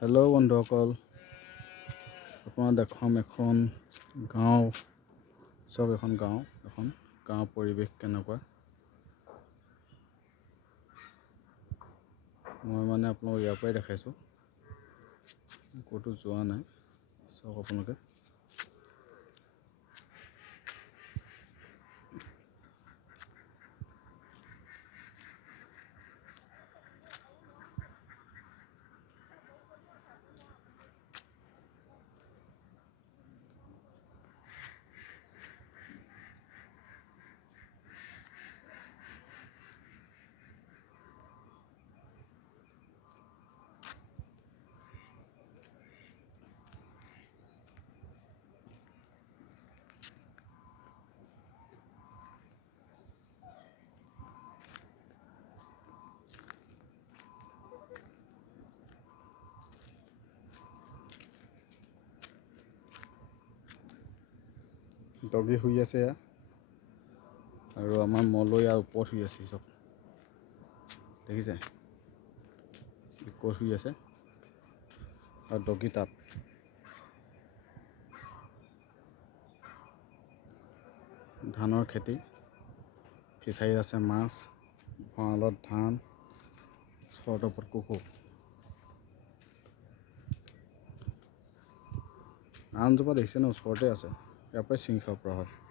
Hello' বন্ধুসকল, আপোনাক দেখাম এখন গাঁও। চব এখন গাঁও পৰিৱেশ কেনেকুৱা। মই আপোনালোকক ইয়াৰ পৰাই দেখাইছোঁ, ক'তো যোৱা নাই। চাওক আপোনালোকে। ডগি শুই আছে এয়া, আৰু আমাৰ মলৈ ইয়াৰ ওপৰত শুই আছে। চব দেখিছে, ওপৰত শুই আছে আৰু ডগি তাত। ধানৰ খেতি, ফিচাৰী আছে, মাছ, ভঁৰালত ধান, চৰৰ ওপৰত কুকুৰ। আমজোপা দেখিছে ন, ওচৰতে আছে, ইয়াৰ পৰাই ছিঙি খাব পৰা হয়।